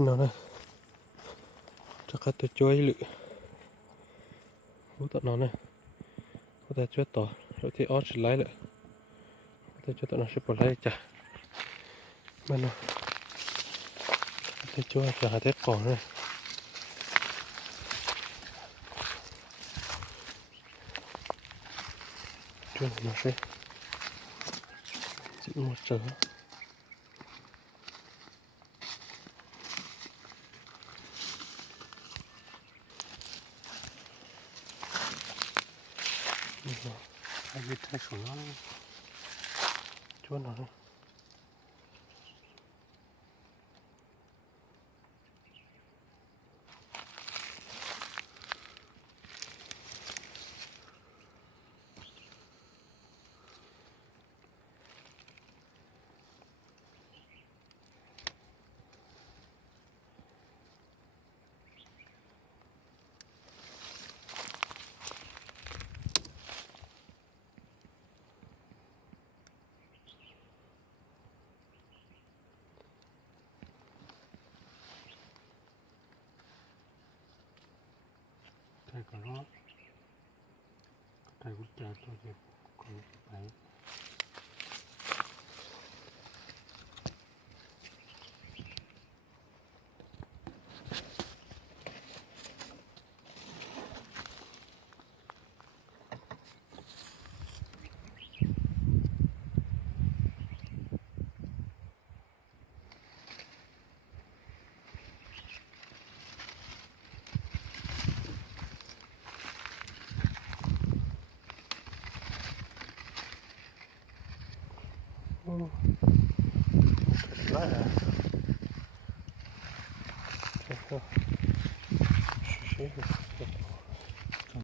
ที่นอนนะจะกัดตัวจ้อยหรือรู้ตัวนอนนะรู้แต่ช่วยต่อรู้ที่ออสไลท์เลยแต่ช่วยตัวนอนช่วยปลดไล่จ้ะมันเนาะแต่ช่วยจะหาเท็ก่อนนะช่วยมาสิจิ๋วหมดเจออายุ太少了，就那了。ใส่กระรอกใส่กุญแจตัวเดียวของไป来了，谢谢。